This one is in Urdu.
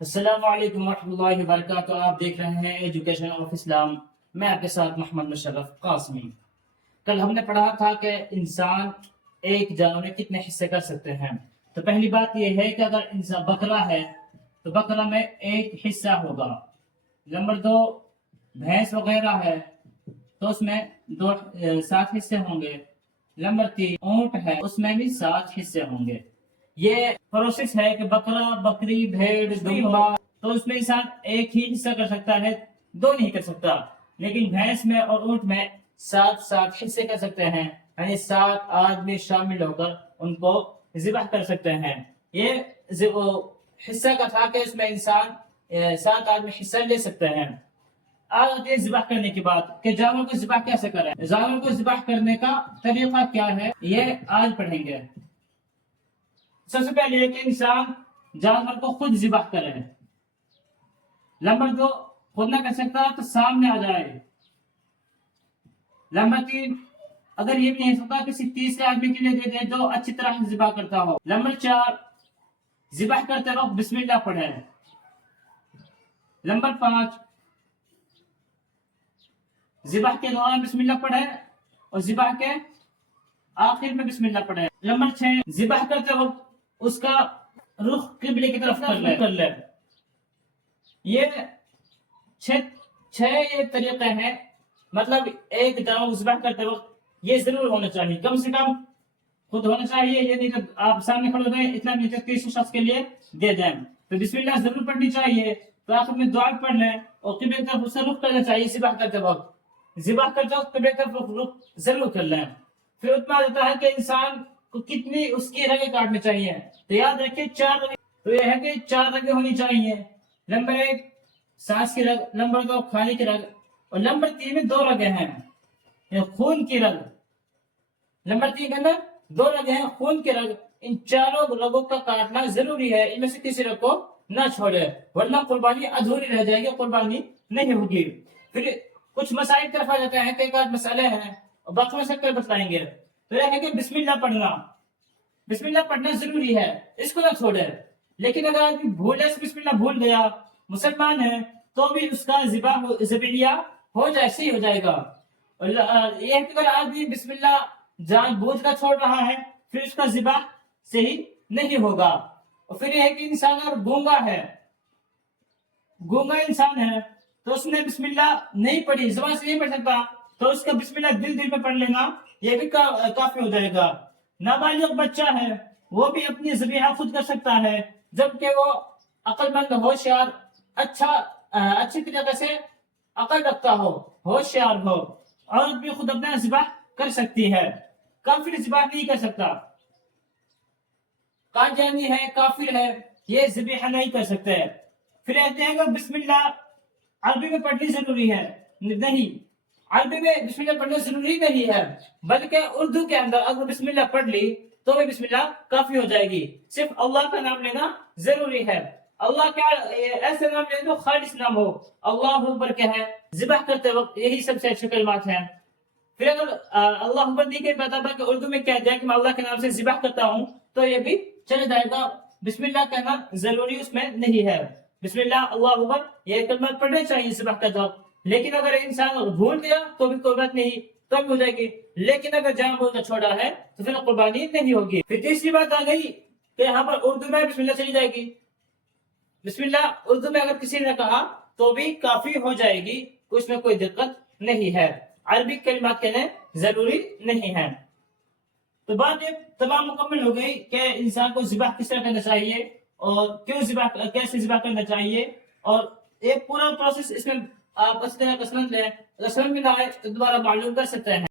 السلام علیکم ورحمۃ اللہ وبرکاتہ. آپ دیکھ رہے ہیں ایجوکیشن آف اسلام. میں آپ کے ساتھ محمد مشرف قاسمی. کل ہم نے پڑھا تھا کہ انسان ایک جانور میں کتنے حصے کر سکتے ہیں. تو پہلی بات یہ ہے کہ اگر انسان بکرا ہے تو بکرا میں ایک حصہ ہوگا. نمبر دو، بھینس وغیرہ ہے تو اس میں 7 حصے ہوں گے. نمبر 3، اونٹ ہے اس میں بھی 7 حصے ہوں گے. یہ پروسیس ہے کہ بکرا، بکری، بھیڑ، دمبا تو اس میں انسان ایک ہی حصہ کر سکتا ہے، 2 نہیں کر سکتا. لیکن بھینس میں اور اونٹ میں 7 حصے کر سکتے ہیں، یعنی 7 آدمی شامل ہو کر ان کو ذبح کر سکتے ہیں. یہ حصہ کا تھا کہ اس میں انسان 7 آدمی حصہ لے سکتے ہیں. آج ذبح کرنے کی بات کہ جانور کو ذبح کیسے کریں. جانور کو ذبح کرنے کا طریقہ کیا ہے یہ آج پڑھیں گے. سب سے پہلے کہ انسان جانور کو خود ذبح کرے. نمبر 2، خود نہ کر سکتا تو سامنے آ جائے. نمبر 3، اگر یہ بھی نہیں سکتا کسی تیسرے آدمی کے لیے دے دے جو اچھی طرح ذبح کرتا ہو. نمبر 4، ذبح کرتے وقت بسم اللہ پڑھے. نمبر 5، ذبح کے دوران بسم اللہ پڑھے اور ذبح کے آخر میں بسم اللہ پڑھے. نمبر 6، ذبح کرتے وقت اس کا رخ قبلے کی طرف کر لے. یہ 6 یہ طریقے ہیں. مطلب ایک جانور ذبح کرتے وقت یہ ضرور ہونا چاہیے، کم سے کم خود ہونا چاہیے. یہ نہیں کہ آپ سامنے کھڑے ہوئے اتنا نہیں کہ تیسرے شخص کے لیے دے دیں. تو بسم اللہ ضرور پڑھنی چاہیے. تو آخر میں دعا پڑھ لیں اور قبلے کی طرف اس سے رخ کرنا چاہیے. ذبح کرتے وقت قبلے کی طرف رخ ضرور کر لیں. پھر اتنا ہوتا ہے کہ انسان کو کتنی اس کی رگیں کاٹنی چاہیے. تو یاد رکھیں 4 رگیں. تو یہ ہے کہ 4 رگیں ہونی چاہیے. نمبر 1 سانس کی رگ، نمبر 2 کھانے کی رگ، اور نمبر 3 میں 2 رگیں ہیں خون کی رگ. نمبر 3 کے اندر 2 رگیں ہیں خون کی رگ. ان چاروں رگوں کا کاٹنا ضروری ہے. ان میں سے کسی رگ کو نہ چھوڑے ورنہ قربانی ادھوری رہ جائے گی، قربانی نہیں ہوگی. پھر کچھ مسائل طرف آ جاتے ہیں کہ ایک آدھ مسئلے ہیں اور باقی مسئلے بتلائیں گے. تو یہ ہے کہ بسم اللہ پڑھنا، بسم اللہ پڑھنا ضروری ہے، اس کو نہ چھوڑے. لیکن اگر آدمی بھولے سے بسم اللہ بھول گیا، مسلمان ہے تو بھی اس کا ذبیحہ ہو جائے، صحیح ہو جائے گا. اور یہ ہے کہ اگر آدمی بسم اللہ جان بوجھ کر چھوڑ رہا ہے پھر اس کا ذبح صحیح نہیں ہوگا. اور پھر یہ ہے کہ انسان اگر گونگا انسان ہے تو اس نے بسم اللہ نہیں پڑھی، زبان سے نہیں پڑھ سکتا، تو اس کا بسم اللہ دل میں پڑھ لینا یہ بھی کافی ہو جائے گا. نابالغ بچہ ہے وہ بھی اپنی ذبیحہ خود کر سکتا ہے جبکہ وہ عقل مند، ہوشیار، اچھی طریقے سے عقل رکھتا ہو، ہوشیار ہو. عورت بھی خود اپنا ذبح کر سکتی ہے، کافر ذبح نہیں کر سکتا. قادیانی ہے، کافر ہے، یہ ذبیحہ نہیں کر سکتے. پھر کہتے ہیں کہ بسم اللہ عربی میں پڑھنی ضروری ہے. نہیں، عربی میں بسم اللہ پڑھنا ضروری نہیں ہے، بلکہ اردو کے اندر اگر بسم اللہ پڑھ لی تو بھی بسم اللہ کافی ہو جائے گی. صرف اللہ کا نام لینا ضروری ہے. اللہ کا ایسے نام لے جو خالص نام ہو. اللہ اکبر کہے ذبح کرتے وقت، یہی سب سے اچھی کلمات ہیں. پھر اگر اللہ اکبر نہیں کہ پتا کہ اردو میں کہہ دیا کہ میں اللہ کے نام سے ذبح کرتا ہوں تو یہ بھی چل جائے گا. بسم اللہ کہنا ضروری اس میں نہیں ہے. بسم اللہ، اللہ اکبر یہ کلمات پڑھنے چاہیے ذبح کرتے وقت. لیکن اگر انسان بھول گیا تو بھی کوئی بات نہیں، تو بھی ہو جائے گی. لیکن اگر جان بوجھ کر چھوڑا ہے تو پھر قربانی نہیں ہوگی. پھر تیسری بات آ گئی کہ یہاں پر اردو میں بسم اللہ چلی جائے گی. بسم اللہ اردو میں اگر کسی نے کہا تو بھی کافی ہو جائے گی، اس میں کوئی دقت نہیں ہے. عربی کلمات کہنے ضروری نہیں ہے. تو بات یہ تمام مکمل ہو گئی کہ انسان کو ذبح کس طرح کرنا چاہیے اور کیسے ذبح کرنا چاہیے. اور ایک پورا پروسیس اس میں آپ اچھی طرح سمجھ لیں. اگر سمجھ میں نہ آئے تو دوبارہ معلوم کر سکتے ہیں.